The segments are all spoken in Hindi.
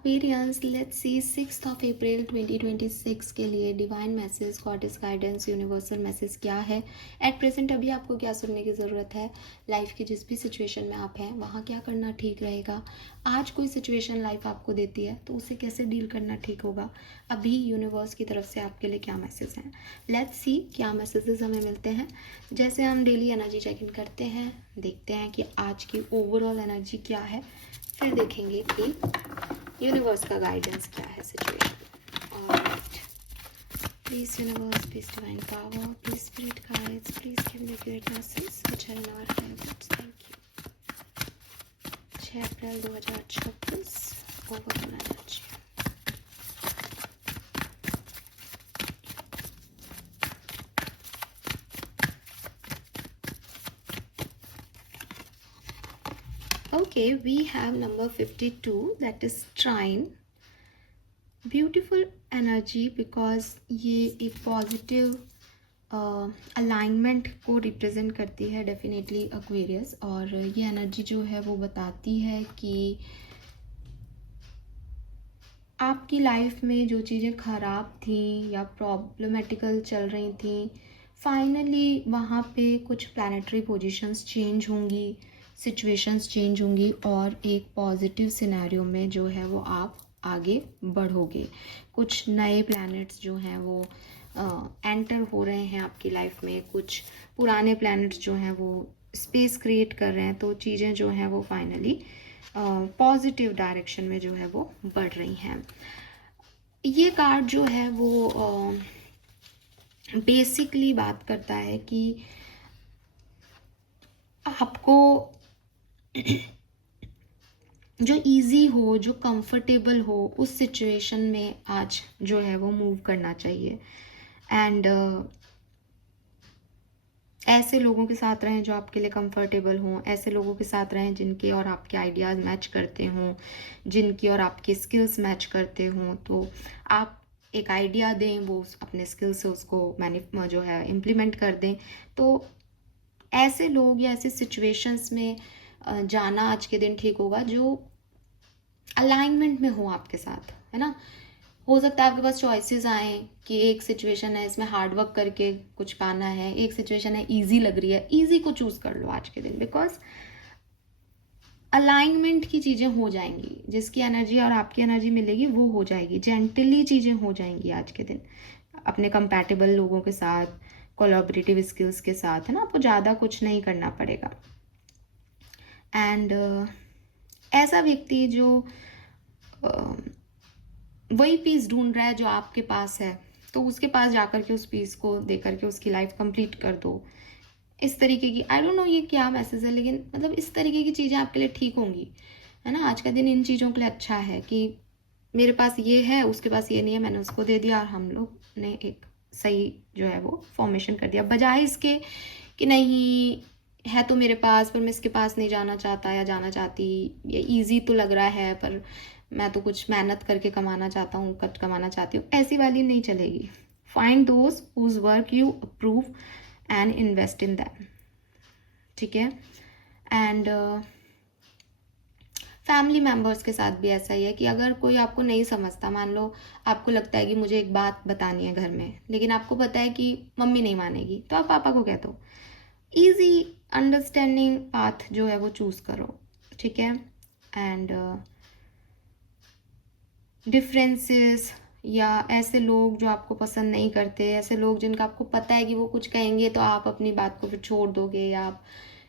एक्सपीरियंस लेट्स सी 6 अप्रैल 2026 के लिए divine message, goddess guidance, universal message क्या है एट प्रेजेंट। अभी आपको क्या सुनने की ज़रूरत है, लाइफ की जिस भी सिचुएशन में आप हैं वहाँ क्या करना ठीक रहेगा। आज कोई सिचुएशन लाइफ आपको देती है तो उसे कैसे डील करना ठीक होगा। अभी यूनिवर्स की तरफ से आपके लिए क्या मैसेज हैं, लेट्स सी क्या मैसेजेस हमें मिलते हैं। जैसे हम डेली एनर्जी चेक इन करते हैं, देखते हैं कि आज की ओवरऑल एनर्जी क्या है, फिर देखेंगे कि यूनिवर्स का गाइडेंस क्या है सिचुएशन। और please universe, please divine power, please spirit guides, please give me great message which are in our hands. Thank you. 6 April 2026 overall energy. Okay, we have number 52, that is trine. Beautiful energy because ये एक पॉजिटिव अलाइनमेंट को रिप्रेजेंट करती है डेफिनेटली एक्वेरियस। और ये एनर्जी जो है वो बताती है कि आपकी लाइफ में जो चीज़ें ख़राब थी या प्रॉब्लमेटिकल चल रही थी, फाइनली वहाँ पे कुछ प्लानिटरी पोजीशंस चेंज होंगी, सिचुएशंस चेंज होंगी और एक पॉजिटिव सिनेरियो में जो है वो आप आगे बढ़ोगे। कुछ नए प्लैनेट्स जो हैं वो एंटर हो रहे हैं आपकी लाइफ में, कुछ पुराने प्लैनेट्स जो हैं वो स्पेस क्रिएट कर रहे हैं, तो चीज़ें जो हैं वो फाइनली पॉजिटिव डायरेक्शन में जो है वो बढ़ रही हैं। ये कार्ड जो है वो बेसिकली बात करता है कि आपको जो इजी हो, जो कंफर्टेबल हो, उस सिचुएशन में आज जो है वो मूव करना चाहिए। एंड ऐसे लोगों के साथ रहें जो आपके लिए कंफर्टेबल हों, ऐसे लोगों के साथ रहें जिनके और आपके आइडियाज़ मैच करते हों, जिनकी और आपकी स्किल्स मैच करते हों। तो आप एक आइडिया दें, वो अपने स्किल से उसको जो है इम्प्लीमेंट कर दें। तो ऐसे लोग या ऐसे सिचुएशंस में जाना आज के दिन ठीक होगा जो अलाइनमेंट में हो आपके साथ, है ना। हो सकता है आपके पास चॉइसेस आए कि एक सिचुएशन है इसमें हार्ड वर्क करके कुछ पाना है, एक सिचुएशन है इजी लग रही है, इजी को चूज कर लो आज के दिन, बिकॉज अलाइनमेंट की चीज़ें हो जाएंगी, जिसकी एनर्जी और आपकी एनर्जी मिलेगी वो हो जाएगी, जेंटली चीज़ें हो जाएंगी आज के दिन अपने कंपैटिबल लोगों के साथ, कोलैबोरेटिव स्किल्स के साथ, है ना। आपको ज़्यादा कुछ नहीं करना पड़ेगा। एंड ऐसा व्यक्ति जो वही पीस ढूंढ रहा है जो आपके पास है, तो उसके पास जाकर के उस पीस को दे करके उसकी लाइफ कंप्लीट कर दो। इस तरीके की, आई डोंट नो ये क्या मैसेज है, लेकिन मतलब इस तरीके की चीज़ें आपके लिए ठीक होंगी, है ना। आज का दिन इन चीज़ों के लिए अच्छा है कि मेरे पास ये है, उसके पास ये नहीं है, मैंने उसको दे दिया और हम लोग ने एक सही जो है वो फॉर्मेशन कर दिया, बजाय इसके कि नहीं है तो मेरे पास, पर मैं इसके पास नहीं जाना चाहता या जाना चाहती, ये ईजी तो लग रहा है पर मैं तो कुछ मेहनत करके कमाना चाहता हूँ, कट कमाना चाहती हूँ, ऐसी वाली नहीं चलेगी। Find those who work you approve and invest in them, ठीक है। एंड फैमिली मेम्बर्स के साथ भी ऐसा ही है कि अगर कोई आपको नहीं समझता, मान लो आपको लगता है कि मुझे एक बात बतानी है घर में, लेकिन आपको पता है कि मम्मी नहीं मानेगी, तो आप पापा को कह दो। ईजी अंडरस्टैंडिंग पाथ जो है वो चूज करो, ठीक है। एंड डिफरेंसेस या ऐसे लोग जो आपको पसंद नहीं करते, ऐसे लोग जिनका आपको पता है कि वो कुछ कहेंगे तो आप अपनी बात को फिर छोड़ दोगे, या आप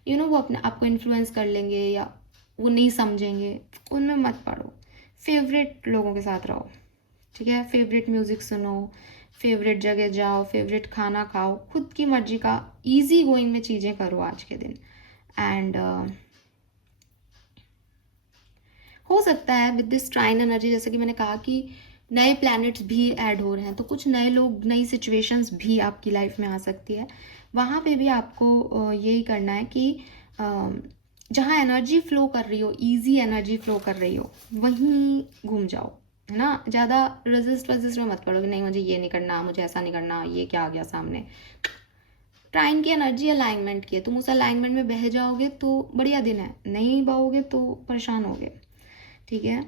वो अपने आपको इन्फ्लुएंस कर लेंगे या वो नहीं समझेंगे, उनमें मत पड़ो। फेवरेट लोगों के साथ रहो, ठीक है। फेवरेट म्यूज़िक सुनो, फेवरेट जगह जाओ, फेवरेट खाना खाओ, खुद की मर्जी का ईजी गोइंग में चीज़ें करो आज के दिन। एंड हो सकता है विद दिस ट्राइन एनर्जी, जैसे कि मैंने कहा कि नए प्लैनेट्स भी ऐड हो रहे हैं, तो कुछ नए लोग, नई सिचुएशंस भी आपकी लाइफ में आ सकती है। वहाँ पे भी आपको यही करना है कि जहाँ एनर्जी फ्लो कर रही हो, इजी एनर्जी फ्लो कर रही हो, वहीं घूम जाओ, है ना। ज़्यादा रेजिस्ट में मत करो कि नहीं मुझे ये नहीं करना, मुझे ऐसा नहीं करना, ये क्या आ गया सामने। ट्राइन की एनर्जी अलाइनमेंट की है, तुम उस अलाइनमेंट में बह जाओगे तो बढ़िया दिन है, नहीं बहोगे तो परेशान होगे, ठीक है।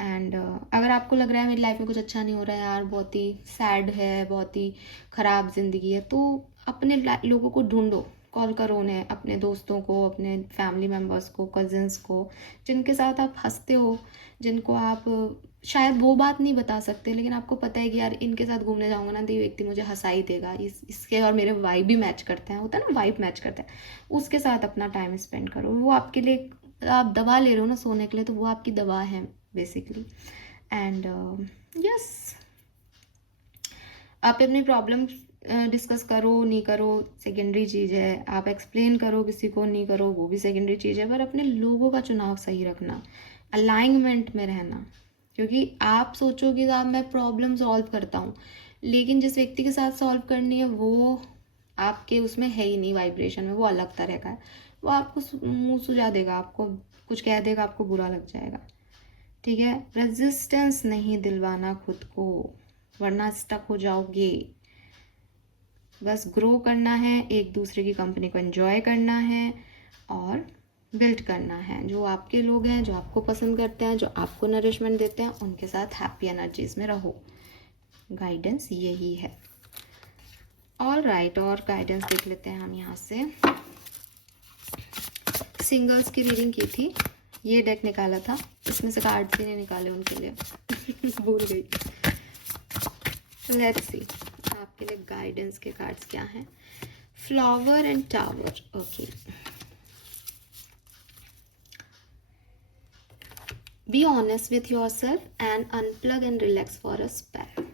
एंड अगर आपको लग रहा है मेरी लाइफ में कुछ अच्छा नहीं हो रहा है यार, बहुत ही सैड है, बहुत ही ख़राब ज़िंदगी है, तो अपने लोगों को ढूंढो, कॉल करो उन्हें, अपने दोस्तों को, अपने फैमिली मेम्बर्स को, कज़न्स को, जिनके साथ आप हंसते हो, जिनको आप शायद वो बात नहीं बता सकते, लेकिन आपको पता है कि यार इनके साथ घूमने जाऊंगा ना तो ये व्यक्ति मुझे हंसा ही देगा, इसके और मेरे वाइब भी मैच करते हैं, होता है ना वाइब मैच करता है, उसके साथ अपना टाइम स्पेंड करो। वो आपके लिए, आप दवा ले रहे हो ना सोने के लिए, तो वो आपकी दवा है बेसिकली। एंड यस, आप अपनी प्रॉब्लम डिस्कस करो नहीं करो सेकेंडरी चीज़ है, आप एक्सप्लेन करो किसी को नहीं करो वो भी सेकेंडरी चीज़ है, पर अपने लोगों का चुनाव सही रखना, अलाइनमेंट में रहना। क्योंकि आप सोचोगे कि आप मैं प्रॉब्लम सॉल्व करता हूँ, लेकिन जिस व्यक्ति के साथ सॉल्व करनी है वो आपके उसमें है ही नहीं, वाइब्रेशन में वो अलग तरह का है, वो आपको मुंह सुझा देगा, आपको कुछ कह देगा, आपको बुरा लग जाएगा। ठीक है, रेजिस्टेंस नहीं दिलवाना खुद को, वरना स्टक हो जाओगे। बस ग्रो करना है, एक दूसरे की कंपनी को एंजॉय करना है और बिल्ड करना है। जो आपके लोग हैं, जो आपको पसंद करते हैं, जो आपको नरिशमेंट देते हैं, उनके साथ हैप्पी एनर्जीज में रहो। गाइडेंस यही है। ऑल राइट, और गाइडेंस देख लेते हैं हम यहाँ से। सिंगल्स की रीडिंग की थी, ये डेक निकाला था, इसमें से कार्ड्स ही नहीं निकाले उनके लिए भूल गई। लेट्स सी आपके लिए गाइडेंस के कार्ड्स क्या हैं। Flower and tower, okay. Be honest with yourself and unplug and relax for a spell.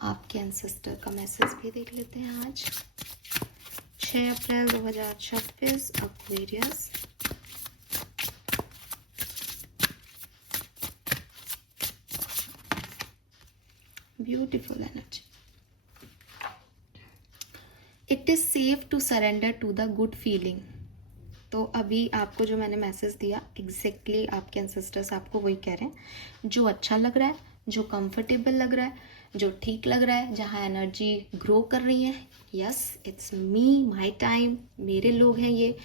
आपके एंसेस्टर का मैसेज भी देख लेते हैं आज। 6 April 2026, Aquarius. Beautiful energy. It is safe to surrender to the good feeling. तो अभी आपको जो मैंने मैसेज दिया, एग्जैक्टली आपके एंसेस्टर्स आपको वही कह रहे हैं। जो अच्छा लग रहा है, जो कंफर्टेबल लग रहा है, जो ठीक लग रहा है, जहाँ एनर्जी ग्रो कर रही है, yes it's me, my time, मेरे लोग हैं ये,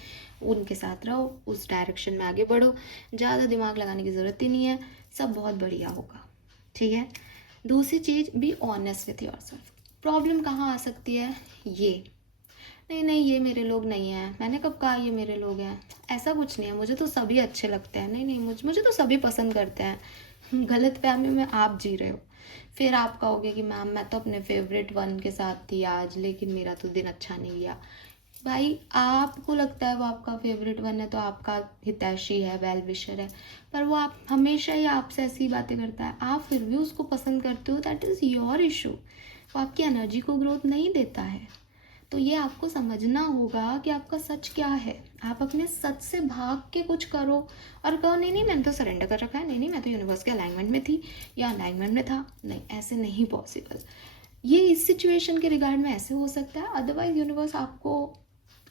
उनके साथ रहो, उस डायरेक्शन में आगे बढ़ो, ज़्यादा दिमाग लगाने की ज़रूरत ही नहीं है, सब बहुत बढ़िया होगा। ठीक है। दूसरी चीज़, be honest with yourself. Problem कहाँ आ सकती है, ये नहीं नहीं ये मेरे लोग नहीं हैं, मैंने कब कहा ये मेरे लोग हैं, ऐसा कुछ नहीं है, मुझे तो सभी अच्छे लगते हैं, नहीं नहीं मुझे तो सभी पसंद करते हैं। गलत फहमी में आप जी रहे हो। फिर आप कहोगे कि मैम मैं तो अपने फेवरेट वन के साथ थी आज, लेकिन मेरा तो दिन अच्छा नहीं गया। भाई आपको लगता है वो आपका फेवरेट वन है तो आपका हितैषी है, वेल विशर है, पर वो आप हमेशा ही आपसे ऐसी बातें करता है, आप फिर भी उसको पसंद करते हो, दैट इज़ योर इशू। वो आपकी एनर्जी को ग्रोथ नहीं देता है। तो ये आपको समझना होगा कि आपका सच क्या है। आप अपने सच से भाग के कुछ करो और कहो नहीं नहीं मैंने तो सरेंडर कर रखा है, नहीं नहीं मैं तो यूनिवर्स के अलाइनमेंट में थी या अलाइनमेंट में था, नहीं ऐसे नहीं पॉसिबल। ये इस सिचुएशन के रिगार्ड में ऐसे हो सकता है, अदरवाइज यूनिवर्स आपको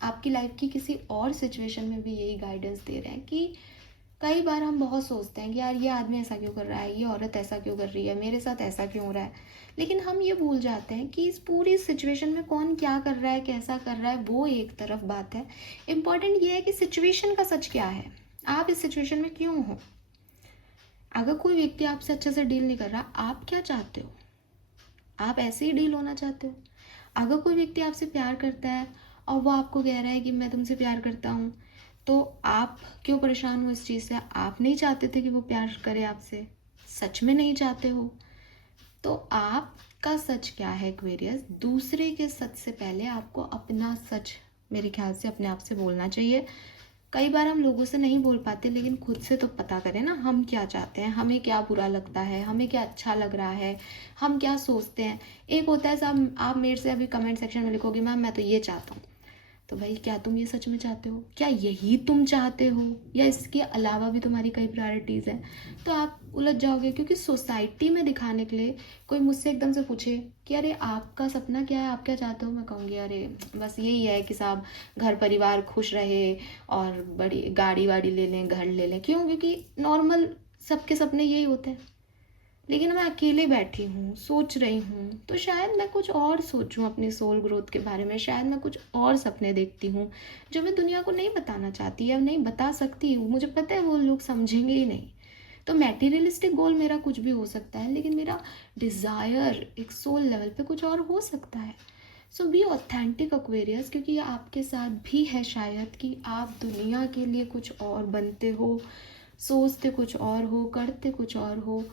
आपकी लाइफ की किसी और सिचुएशन में भी यही गाइडेंस दे रहे हैं। कि कई बार हम बहुत सोचते हैं कि यार ये आदमी ऐसा क्यों कर रहा है, ये औरत ऐसा क्यों कर रही है, मेरे साथ ऐसा क्यों हो रहा है, लेकिन हम ये भूल जाते हैं कि इस पूरी सिचुएशन में कौन क्या कर रहा है, कैसा कर रहा है, वो एक तरफ बात है। इम्पॉर्टेंट ये है कि सिचुएशन का सच क्या है, आप इस सिचुएशन में क्यों हो। अगर कोई व्यक्ति आपसे अच्छे से डील नहीं कर रहा, आप क्या चाहते हो, आप ऐसे ही डील होना चाहते हो। अगर कोई व्यक्ति आपसे प्यार करता है और वो आपको कह रहा है कि मैं तुमसे प्यार करता हूँ, तो आप क्यों परेशान हो इस चीज़ से। आप नहीं चाहते थे कि वो प्यार करे आपसे, सच में नहीं चाहते हो। तो आपका सच क्या है एक्वेरियस, दूसरे के सच से पहले आपको अपना सच मेरे ख्याल से अपने आप से बोलना चाहिए। कई बार हम लोगों से नहीं बोल पाते, लेकिन खुद से तो पता करें ना, हम क्या चाहते हैं, हमें क्या बुरा लगता है, हमें क्या अच्छा लग रहा है, हम क्या सोचते हैं। एक होता है साहब, आप मेरे से अभी कमेंट सेक्शन में लिखोगे मैम मैं तो ये चाहता हूँ, तो भाई क्या तुम ये सच में चाहते हो, क्या यही तुम चाहते हो, या इसके अलावा भी तुम्हारी कई प्रायोरिटीज़ हैं। तो आप उलझ जाओगे, क्योंकि सोसाइटी में दिखाने के लिए कोई मुझसे एकदम से पूछे कि अरे आपका सपना क्या है, आप क्या चाहते हो, मैं कहूँगी अरे बस यही है कि साहब घर परिवार खुश रहे और बड़ी गाड़ी वाड़ी ले लें, घर ले लें। क्यों, क्योंकि नॉर्मल सबके सपने यही होते हैं। लेकिन मैं अकेले बैठी हूँ, सोच रही हूँ, तो शायद मैं कुछ और सोचूं अपनी सोल ग्रोथ के बारे में, शायद मैं कुछ और सपने देखती हूँ जो मैं दुनिया को नहीं बताना चाहती या नहीं बता सकती हूँ। मुझे पता है वो लोग समझेंगे ही नहीं। तो मैटेरियलिस्टिक गोल मेरा कुछ भी हो सकता है, लेकिन मेरा डिज़ायर एक सोल लेवल पे कुछ और हो सकता है। सो बी ऑथेंटिक एक्वेरियस, क्योंकि ये आपके साथ भी है शायद कि आप दुनिया के लिए कुछ और बनते हो, सोचते कुछ और हो, करते कुछ और हो।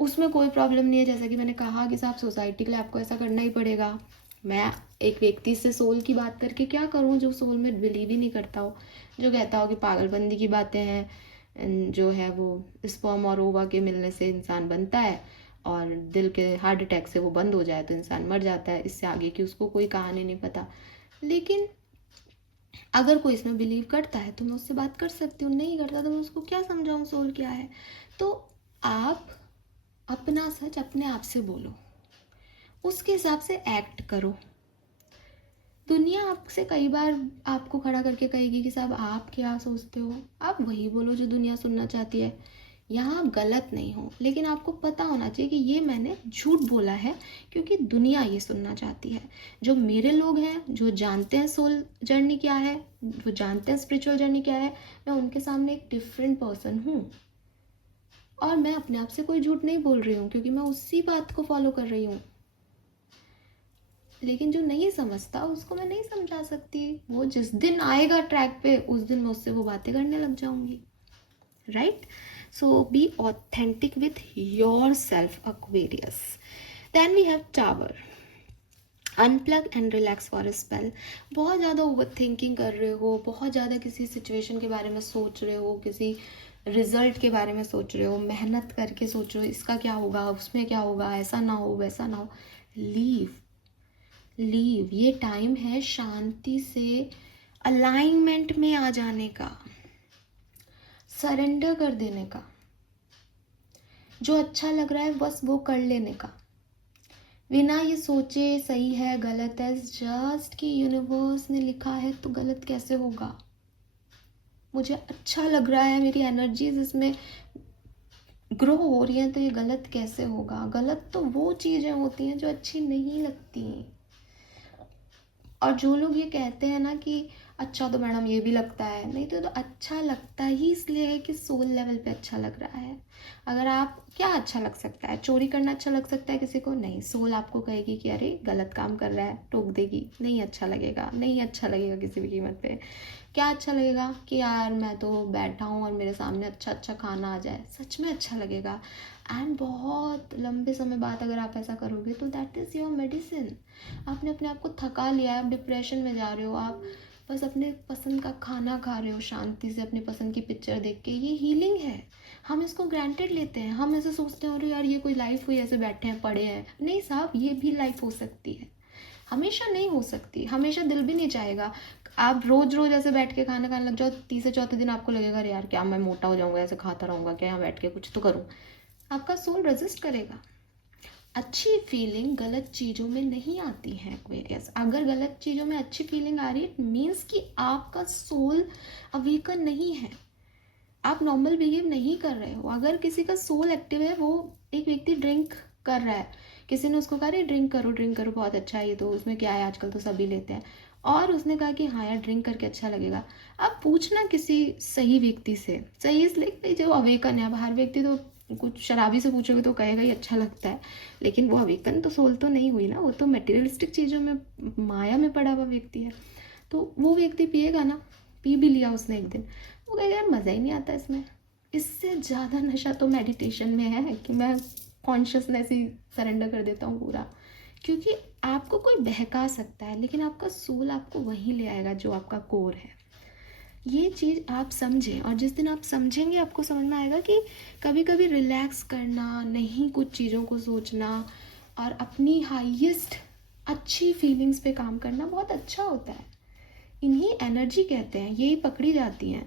उसमें कोई प्रॉब्लम नहीं है, जैसा कि मैंने कहा कि साहब सोसाइटी के लिए आपको ऐसा करना ही पड़ेगा। मैं एक व्यक्ति से सोल की बात करके क्या करूं जो सोल में बिलीव ही नहीं करता हो, जो कहता हो कि पागलबंदी की बातें हैं, जो है वो स्पर्म और ओवा के मिलने से इंसान बनता है और दिल के हार्ट अटैक से वो बंद हो जाए तो इंसान मर जाता है, इससे आगे की उसको कोई कहानी नहीं पता। लेकिन अगर कोई इसमें बिलीव करता है तो मैं उससे बात कर सकती हूँ, नहीं करता तो मैं उसको क्या समझाऊँ सोल क्या है। तो आप अपना सच अपने आप से बोलो, उसके हिसाब से एक्ट करो। दुनिया आपसे कई बार आपको खड़ा करके कहेगी कि साहब आप क्या सोचते हो, आप वही बोलो जो दुनिया सुनना चाहती है। यहाँ आप गलत नहीं हो, लेकिन आपको पता होना चाहिए कि ये मैंने झूठ बोला है क्योंकि दुनिया ये सुनना चाहती है। जो मेरे लोग हैं जो जानते हैं सोल जर्नी क्या है, वो जानते हैं स्पिरिचुअल जर्नी क्या है, मैं उनके सामने एक डिफरेंट पर्सन हूँ और मैं अपने आप से कोई झूठ नहीं बोल रही हूँ क्योंकि मैं उसी बात को फॉलो कर रही हूँ। लेकिन जो नहीं समझता उसको मैं नहीं समझा सकती, वो जिस दिन आएगा ट्रैक पे उस दिन मैं उससे वो बातें करने लग जाऊंगी, right. So be authentic with yourself Aquarius. Then we have tower, unplug and relax for a spell. बहुत ज़्यादा ओवर थिंकिंग कर रहे हो, बहुत ज़्यादा किसी सिचुएशन के बारे में सोच रहे हो, किसी रिजल्ट के बारे में सोच रहे हो, मेहनत करके सोच रहे हो इसका क्या होगा, उसमें क्या होगा, ऐसा ना हो वैसा ना हो। लीव लीव, ये टाइम है शांति से अलाइनमेंट में आ जाने का, सरेंडर कर देने का, जो अच्छा लग रहा है बस वो कर लेने का, बिना ये सोचे सही है गलत है, जस्ट कि यूनिवर्स ने लिखा है तो गलत कैसे होगा, मुझे अच्छा लग रहा है, मेरी एनर्जीज इसमें ग्रो हो रही है तो ये गलत कैसे होगा। गलत तो वो चीज़ें होती हैं जो अच्छी नहीं लगती। और जो लोग ये कहते हैं ना कि अच्छा तो मैडम ये भी लगता है, नहीं तो अच्छा लगता ही इसलिए है कि सोल लेवल पे अच्छा लग रहा है। अगर आप क्या अच्छा लग सकता है, चोरी करना अच्छा लग सकता है किसी को, नहीं। सोल आपको कहेगी कि अरे गलत काम कर रहा है, टोक देगी, नहीं अच्छा लगेगा, नहीं अच्छा लगेगा किसी भी कीमत पे। क्या अच्छा लगेगा कि यार मैं तो बैठा हूँ और मेरे सामने अच्छा अच्छा खाना आ जाए, सच में अच्छा लगेगा। एंड बहुत लंबे समय बाद अगर आप ऐसा करोगे तो दैट इज़ योर मेडिसिन। आपने अपने आप को थका लिया है, आप डिप्रेशन में जा रहे हो, आप बस अपने पसंद का खाना खा रहे हो शांति से अपनी पसंद की पिक्चर देख के, ये हीलिंग है। हम इसको ग्रांटेड लेते हैं, हम ऐसे सोचते हैं अरे यार ये कोई लाइफ हुई, ऐसे बैठे हैं पड़े हैं। नहीं साहब, ये भी लाइफ हो सकती है, हमेशा नहीं हो सकती, हमेशा दिल भी नहीं चाहेगा। आप रोज रोज ऐसे बैठ के खाना खाने लग जाओ, तीसरे चौथे दिन आपको लगेगा अरे यार क्या मैं मोटा हो जाऊंगा, ऐसे खाता रहूंगा क्या, यहाँ बैठ के कुछ तो करूँ। आपका सोल रेजिस्ट करेगा। अच्छी फीलिंग गलत चीज़ों में नहीं आती है एक्वेरियस। अगर गलत चीज़ों में अच्छी फीलिंग आ रही है, इट मीन्स कि आपका सोल अवेकन नहीं है, आप नॉर्मल बिहेव नहीं कर रहे हो। अगर किसी का सोल एक्टिव है, वो एक व्यक्ति ड्रिंक कर रहा है, किसी ने उसको कहा अरे ड्रिंक करो बहुत अच्छा है ये, तो उसमें क्या है आजकल तो सभी लेते हैं, और उसने कहा कि हाँ यार ड्रिंक करके अच्छा लगेगा। आप पूछना किसी सही व्यक्ति से, सही इसलिए भाई जो अवेकन है। अब हर व्यक्ति तो कुछ शराबी से पूछोगे तो कहेगा ही अच्छा लगता है, लेकिन वो अवेकन तो सोल तो नहीं हुई ना, वो तो मटेरियलिस्टिक चीज़ों में माया में पड़ा हुआ व्यक्ति है। तो वो व्यक्ति पिएगा ना, पी भी लिया उसने एक दिन, वो कहेगा यार मज़ा ही नहीं आता इसमें। इससे ज़्यादा नशा तो मेडिटेशन में है कि मैं कॉन्शियसनेस ही सरेंडर कर देता हूँ पूरा। क्योंकि आपको कोई बहका सकता है लेकिन आपका सोल आपको वहीं ले आएगा जो आपका कोर है। ये चीज़ आप समझें, और जिस दिन आप समझेंगे आपको समझ में आएगा कि कभी कभी रिलैक्स करना, नहीं कुछ चीज़ों को सोचना और अपनी हाईएस्ट अच्छी फीलिंग्स पे काम करना बहुत अच्छा होता है। इन्हीं एनर्जी कहते हैं, यही पकड़ी जाती हैं।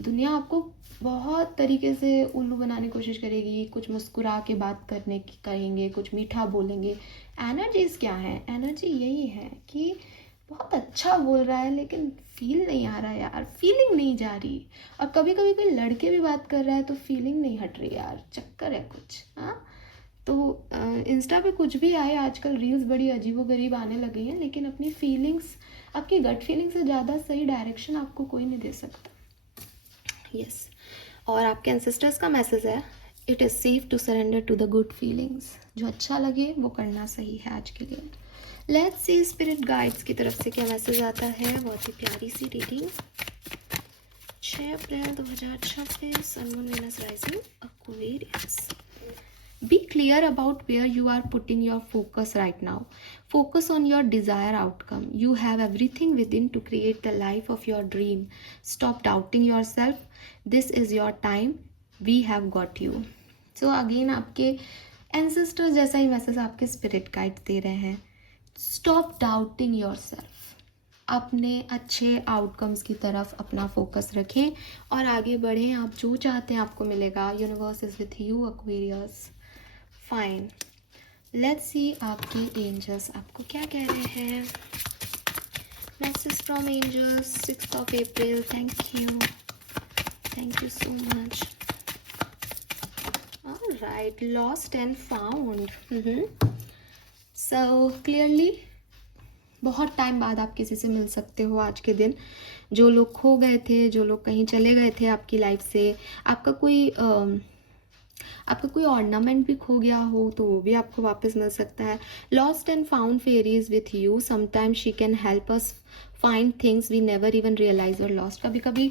दुनिया आपको बहुत तरीके से उल्लू बनाने की कोशिश करेगी, कुछ मुस्कुरा के बात करने की करेंगे, कुछ मीठा बोलेंगे। एनर्जीज क्या है, एनर्जी यही है कि बहुत अच्छा बोल रहा है लेकिन फील नहीं आ रहा यार, फीलिंग नहीं जा रही। और कभी कभी कोई लड़के भी बात कर रहा है तो फीलिंग नहीं हट रही यार, चक्कर है कुछ। हाँ, तो इंस्टा पे कुछ भी आए, आजकल रील्स बड़ी अजीबोगरीब आने लगी हैं, लेकिन अपनी फीलिंग्स, आपकी गट फीलिंग से ज़्यादा सही डायरेक्शन आपको कोई नहीं दे सकता। यस और आपके एंसेस्टर्स का मैसेज है, it is safe to surrender to the good feelings. जो अच्छा लगे वो करना सही है आज के लिए। लेट्स सी स्पिरिट गाइड्स की तरफ से क्या मैसेज आता है। बहुत ही प्यारी सी reading. 6 April 2026, sun moon Venus rising Aquarius. Be clear about where you are putting your focus right now. Focus on your desired outcome. You have everything within to create the life of your dream. Stop doubting yourself. This is your time. We have got you. So again आपके ancestors जैसा ही मैसेज आपके spirit guide दे रहे हैं. Stop doubting yourself. अपने अच्छे आउटकम्स की तरफ अपना फोकस रखें और आगे बढ़ें। आप जो चाहते हैं आपको मिलेगा। Universe is with you Aquarius. Fine, let's see आपके एंजल्स आपको क्या कह रहे हैं। Message from angels 6 April. Thank you so much. Alright, lost and found. So clearly बहुत टाइम बाद आप किसी से मिल सकते हो आज के दिन। जो लोग खो गए थे, जो लोग कहीं चले गए थे आपकी लाइफ से, आपका कोई ऑर्नामेंट भी खो गया हो तो वो भी आपको वापस मिल सकता है। Lost and found fairies with you. Sometimes she can help us find things we never even realise are lost. कभी कभी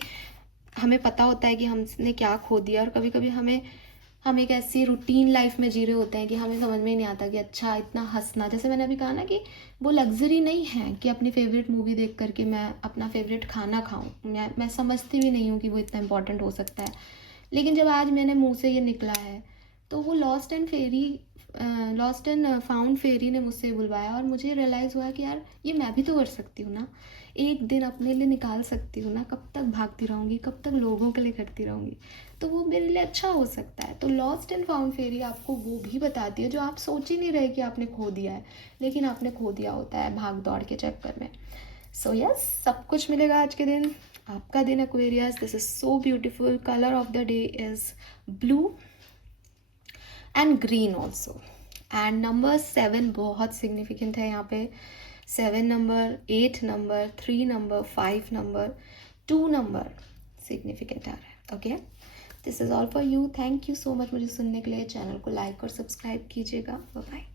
हमें पता होता है कि हमने क्या खो दिया और कभी कभी हम एक ऐसी रूटीन लाइफ में जी रहे होते हैं कि हमें समझ में ही नहीं आता कि अच्छा इतना हंसना, जैसे मैंने अभी कहा ना कि वो लग्जरी नहीं है कि अपनी फेवरेट मूवी देख करके मैं अपना फेवरेट खाना खाऊं। मैं समझती भी नहीं हूँ कि वो इतना इम्पोर्टेंट हो सकता है, लेकिन जब आज मैंने मुंह से ये निकला है तो वो लॉस्ट एंड फाउंड फेरी ने मुझसे बुलवाया और मुझे रियलाइज़ हुआ कि यार ये मैं भी तो कर सकती हूँ ना, एक दिन अपने लिए निकाल सकती हूँ ना। कब तक भागती रहूँगी, कब तक लोगों के लिए करती रहूँगी, तो वो मेरे लिए अच्छा हो सकता है। तो लॉस्ट एंड फाउंड फेरी आपको वो भी बताती है जो आप सोच ही नहीं रहे कि आपने खो दिया है, लेकिन आपने खो दिया होता है भाग दौड़ के चक्कर में। सो यस, सब कुछ मिलेगा आज के दिन। आपका दिन Aquarius, this is so beautiful. Colour of the day is blue and green also. And number 7 बहुत सिग्निफिकेंट है यहाँ पे। 7 number, 8 number, 3 number, 5 number, 2 number significant आ रहा है। Okay, this is all for you. Thank you so much मुझे सुनने के लिए। चैनल को लाइक और सब्सक्राइब कीजिएगा। Bye bye.